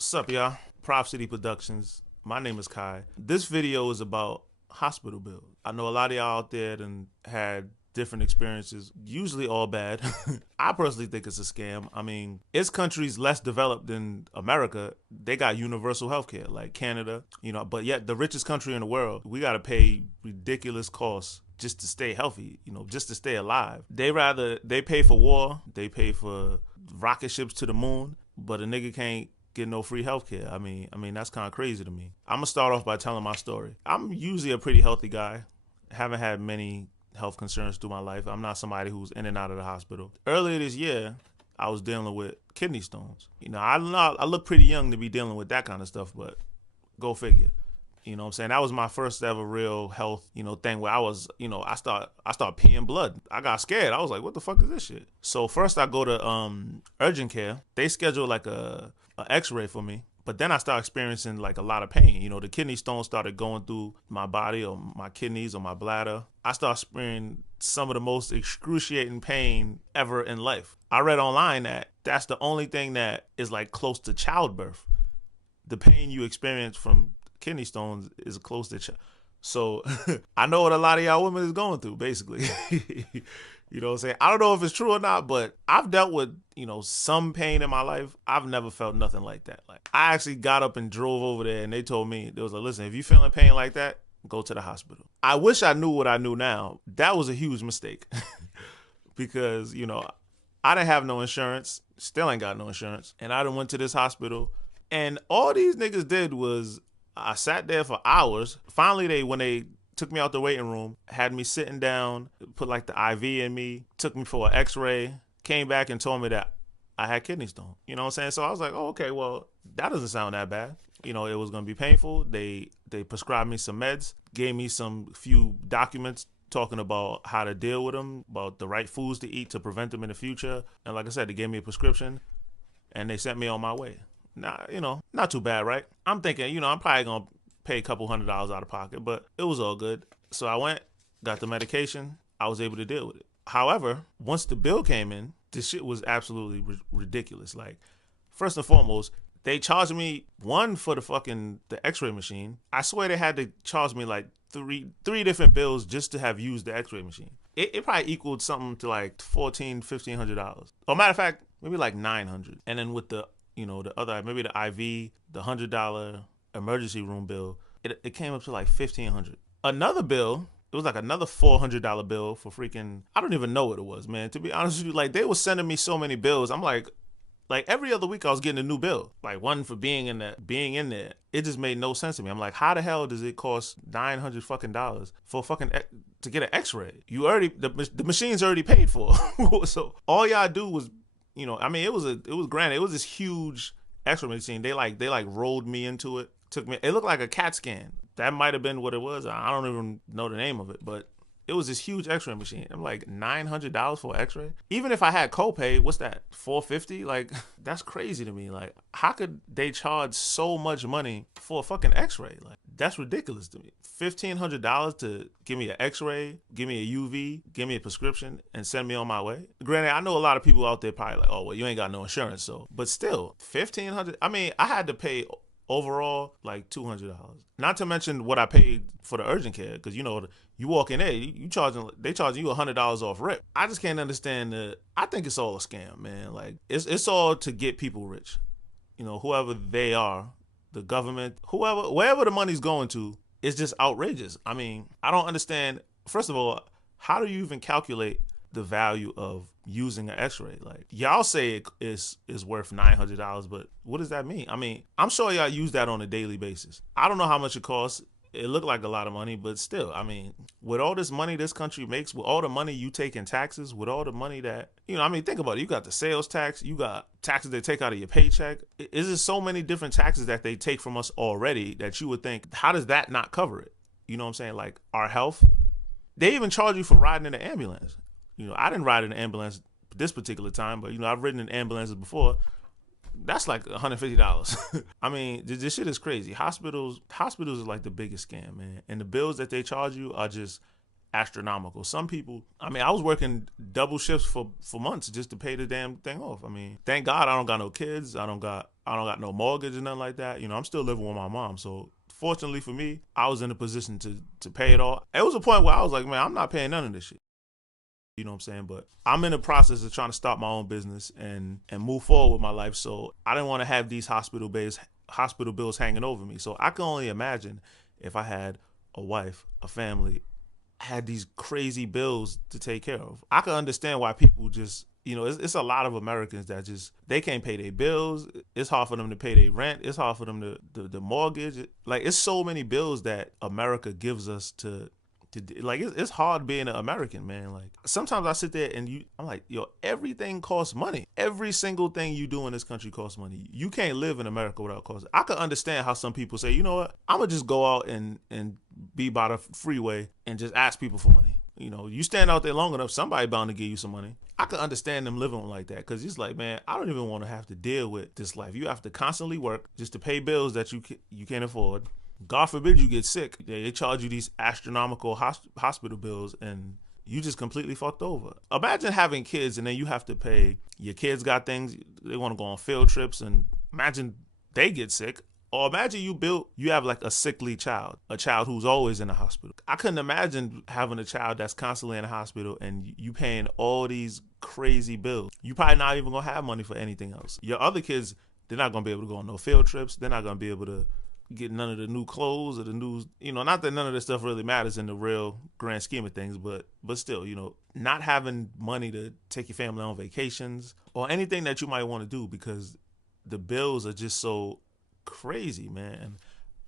What's up, y'all? Provcityproductions. My name is Kai. This video is about hospital bills. I know a lot of y'all out there and had different experiences, usually all bad. I personally think it's a scam. I mean, it's countries less developed than America. They got universal healthcare, like Canada, but yet the richest country in the world, we got to pay ridiculous costs just to stay healthy, just to stay alive. They pay for war, they pay for rocket ships to the moon, but a nigga can't get no free healthcare. I mean that's kind of crazy to me. I'm gonna start off by telling my story. I'm usually a pretty healthy guy. Haven't had many health concerns through my life. I'm not somebody who's in and out of the hospital. Earlier this year, I was dealing with kidney stones. I look pretty young to be dealing with that kind of stuff, but go figure. You know what I'm saying? That was my first ever real health, thing where I was, I start peeing blood. I got scared. I was like, what the fuck is this shit? So first I go to urgent care. They schedule like a x-ray for me. But then I started experiencing like a lot of pain. The kidney stones started going through my body or my kidneys or my bladder. I started experiencing some of the most excruciating pain ever in life. I read online that that's the only thing that is like close to childbirth. The pain you experience from kidney stones is close to So I know what a lot of y'all women is going through, basically. You know what I'm saying? I don't know if it's true or not, but I've dealt with, some pain in my life. I've never felt nothing like that. Like, I actually got up and drove over there and they told me, they was like, listen, if you feeling pain like that, go to the hospital. I wish I knew what I knew now. That was a huge mistake because, I didn't have no insurance, still ain't got no insurance. And I done went to this hospital and all these niggas did was I sat there for hours. Finally, when they took me out the waiting room, had me sitting down, put like the IV in me, took me for an x-ray, came back and told me that I had kidney stone. You know what I'm saying? So I was like, oh, okay, well, that doesn't sound that bad. It was going to be painful. They prescribed me some meds, gave me some few documents talking about how to deal with them, about the right foods to eat to prevent them in the future. And like I said, they gave me a prescription and they sent me on my way. Now, not too bad, right? I'm thinking, I'm probably going to pay a couple $100s out of pocket, but it was all good. So I went, got the medication. I was able to deal with it. However, once the bill came in, this shit was absolutely ridiculous. Like, first and foremost, they charged me one for the x-ray machine. I swear they had to charge me like three different bills just to have used the x-ray machine. It probably equaled something to like $1,400-$1,500. Or matter of fact, maybe like $900. And then with the the other, maybe the IV, the $100 emergency room bill, it came up to like $1,500. Another bill, it was like another $400 bill for freaking, I don't even know what it was, man. To be honest with you, like they were sending me so many bills. I'm like every other week I was getting a new bill, like one for being in there. It just made no sense to me. I'm like, how the hell does it cost $900 fucking dollars for to get an X-ray? You already the machine's already paid for, so all y'all do was. It was granted, it was this huge X-ray machine. They rolled me into it. It looked like a CAT scan. That might have been what it was. I don't even know the name of it, but it was this huge X-ray machine. I'm like, $900 for an X-ray? Even if I had copay, what's that, $450? Like, that's crazy to me. Like, how could they charge so much money for a fucking X-ray? Like, that's ridiculous to me. $1,500 to give me an X-ray, give me a UV, give me a prescription, and send me on my way. Granted, I know a lot of people out there probably like, oh, well, you ain't got no insurance, so. But still, $1,500. I had to pay overall like $200. Not to mention what I paid for the urgent care, because you walk in there, they charging you $100 off rip. I just can't understand I think it's all a scam, man. Like it's all to get people rich. Whoever they are, the government, wherever the money's going to, it's just outrageous. I don't understand. First of all, how do you even calculate the value of using an x-ray? Like, y'all say it is worth $900, but what does that mean? I'm sure y'all use that on a daily basis. I don't know how much it costs. It looked like a lot of money, but still, with all this money this country makes, with all the money you take in taxes, with all the money that, think about it. You got the sales tax, you got taxes they take out of your paycheck. Is there so many different taxes that they take from us already that you would think, how does that not cover it? You know what I'm saying? Like, our health. They even charge you for riding in an ambulance. I didn't ride in an ambulance this particular time, but I've ridden in ambulances before. That's like $150. This shit is crazy. Hospitals are like the biggest scam, man. And the bills that they charge you are just astronomical. Some people, I mean, I was working double shifts for months just to pay the damn thing off. I mean, thank God I don't got no kids. I don't got no mortgage or nothing like that. You know, I'm still living with my mom. So fortunately for me, I was in a position to pay it all. It was a point where I was like, man, I'm not paying none of this shit. You know what I'm saying? But I'm in the process of trying to start my own business and move forward with my life. So I didn't want to have these hospital bills hanging over me. So I can only imagine if I had a wife, a family, had these crazy bills to take care of. I can understand why people just, you know, it's a lot of Americans that just, they can't pay their bills. It's hard for them to pay their rent. It's hard for them to the mortgage. Like, it's so many bills that America gives us to like, it's hard being an American, man. Like, sometimes I sit there and I'm like, yo, everything costs money. Every single thing you do in this country costs money. You can't live in America without cost. I can understand how some people say, you know what, I'm gonna just go out and be by the freeway and just ask people for money. You know, you stand out there long enough, somebody bound to give you some money. I can understand them living like that, because it's like, man, I don't even want to have to deal with this life. You have to constantly work just to pay bills that you can't afford. God forbid you get sick. They charge you these astronomical hospital bills, and you just completely fucked over. Imagine having kids and then you have to pay. Your kids got things, they want to go on field trips, and imagine they get sick. Or imagine you have like a sickly child, a child who's always in the hospital. I couldn't imagine having a child that's constantly in the hospital and you paying all these crazy bills. You probably not even gonna have money for anything else. Your other kids, they're not gonna be able to go on no field trips. They're not gonna be able to get none of the new clothes or the new, you know, not that none of this stuff really matters in the real grand scheme of things, but still, you know, not having money to take your family on vacations or anything that you might want to do because the bills are just so crazy, man.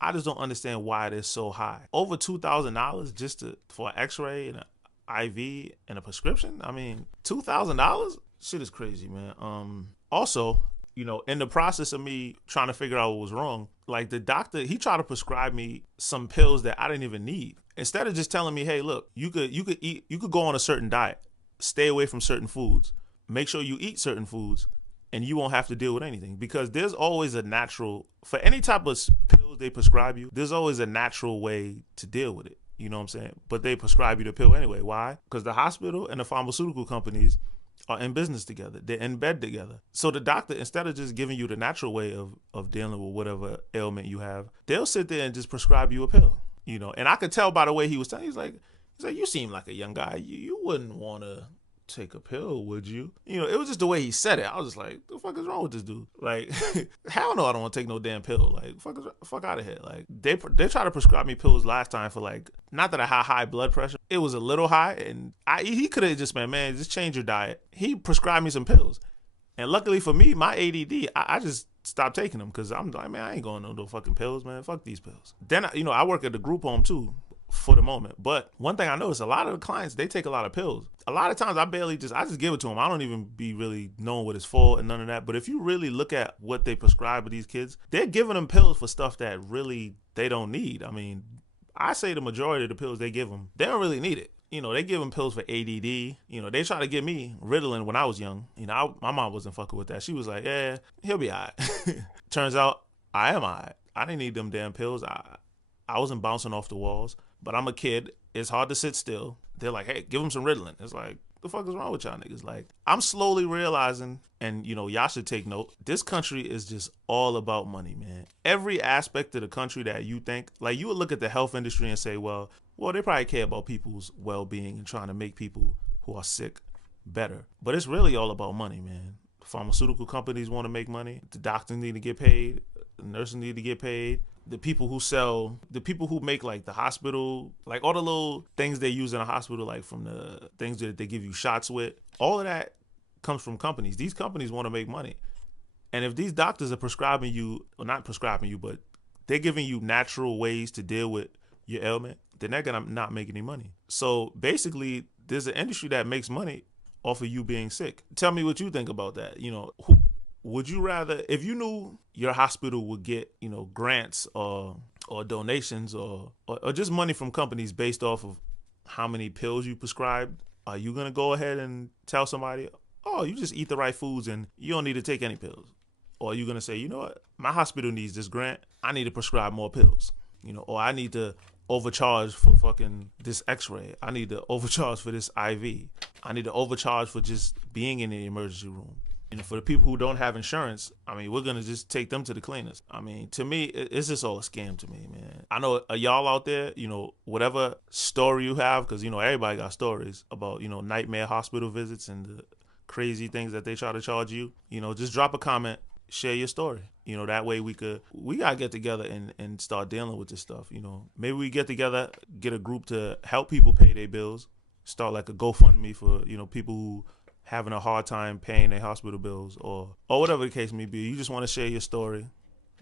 I just don't understand why they're so high. Over $2,000 just for an x-ray and an IV and a prescription? I mean, $2,000? Shit is crazy, man. Also, you know, in the process of me trying to figure out what was wrong, like, the doctor, he tried to prescribe me some pills that I didn't even need. Instead of just telling me, hey, look, you could go on a certain diet, stay away from certain foods, make sure you eat certain foods, and you won't have to deal with anything. Because there's always a natural, for any type of pills they prescribe you, there's always a natural way to deal with it. You know what I'm saying? But they prescribe you the pill anyway. Why? Because the hospital and the pharmaceutical companies are in business together. They're in bed together. So the doctor, instead of just giving you the natural way of dealing with whatever ailment you have, they'll sit there and just prescribe you a pill. You know, and I could tell by the way he was telling, he's like, you seem like a young guy. You wouldn't want to take a pill, would you? You know, it was just the way he said it. I was just like, the fuck is wrong with this dude? Like, hell no, I don't want to take no damn pill. Like, fuck out of here. Like, they tried to prescribe me pills last time for, like, not that I had high blood pressure. It was a little high, and he could have just been, man, just change your diet. He prescribed me some pills. And luckily for me, my ADD, I just stopped taking them, because I'm like, man, I ain't going on no fucking pills, man. Fuck these pills. Then, you know, I work at the group home too, for the moment. But one thing I noticed, a lot of the clients, they take a lot of pills. A lot of times I just give it to them. I don't even be really knowing what it's for and none of that. But if you really look at what they prescribe with these kids, they're giving them pills for stuff that really they don't need. I mean, I say the majority of the pills they give them, they don't really need it. You know, they give them pills for ADD. You know, they try to give me Ritalin when I was young. You know, my mom wasn't fucking with that. She was like, yeah, he'll be all right. Turns out I am all right. I didn't need them damn pills. I wasn't bouncing off the walls. But I'm a kid. It's hard to sit still. They're like, hey, give him some Ritalin. It's like, the fuck is wrong with y'all niggas? Like, I'm slowly realizing, and, you know, y'all should take note, this country is just all about money, man. Every aspect of the country that you think, like, you would look at the health industry and say, well, they probably care about people's well-being and trying to make people who are sick better. But it's really all about money, man. Pharmaceutical companies want to make money. The doctors need to get paid. The nurses need to get paid. The people who make, like, the hospital, like, all the little things they use in a hospital, like from the things that they give you shots with, all of that comes from companies. These companies want to make money. And if these doctors are prescribing you, or not prescribing you, but they're giving you natural ways to deal with your ailment, then they're going to not make any money. So basically, there's an industry that makes money off of you being sick. Tell me what you think about that. You know, would you rather, if you knew your hospital would get, you know, grants or donations or just money from companies based off of how many pills you prescribed, are you going to go ahead and tell somebody, oh, you just eat the right foods and you don't need to take any pills? Or are you going to say, you know what, my hospital needs this grant, I need to prescribe more pills, you know, or I need to overcharge for fucking this x-ray. I need to overcharge for this IV. I need to overcharge for just being in the emergency room. And for the people who don't have insurance, I mean, we're going to just take them to the cleaners. I mean, to me, it's just all a scam to me, man. I know y'all out there, you know, whatever story you have, because, you know, everybody got stories about, you know, nightmare hospital visits and the crazy things that they try to charge you. You know, just drop a comment, share your story. You know, that way we gotta get together and start dealing with this stuff. You know, maybe we get together, get a group to help people pay their bills, start like a GoFundMe for, you know, people who having a hard time paying their hospital bills or whatever the case may be. You just want to share your story,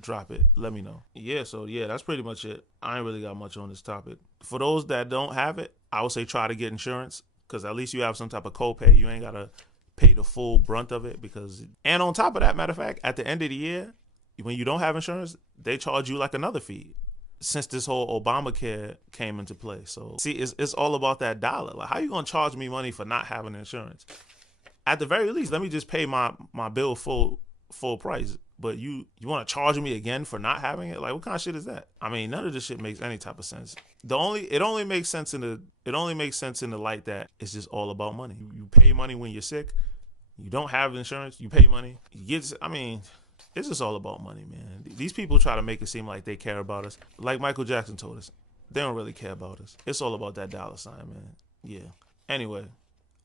drop it, let me know. Yeah, so yeah, that's pretty much it. I ain't really got much on this topic. For those that don't have it, I would say try to get insurance, because at least you have some type of copay. You ain't gotta pay the full brunt of it, because, and on top of that, matter of fact, at the end of the year, when you don't have insurance, they charge you like another fee, since this whole Obamacare came into play. So see, it's all about that dollar. Like, how you gonna charge me money for not having insurance? At the very least, let me just pay my bill full price. But you want to charge me again for not having it? Like, what kind of shit is that? I mean, none of this shit makes any type of sense. It only makes sense in the light that it's just all about money. You pay money when you're sick. You don't have insurance. You pay money. I mean, it's just all about money, man. These people try to make it seem like they care about us. Like Michael Jackson told us, they don't really care about us. It's all about that dollar sign, man. Yeah. Anyway,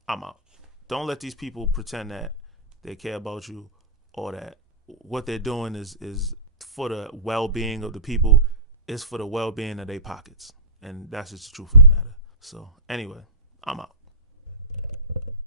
I'm out. Don't let these people pretend that they care about you, or that what they're doing is for the well-being of the people. It's for the well-being of their pockets. And that's just the truth of the matter. So anyway, I'm out.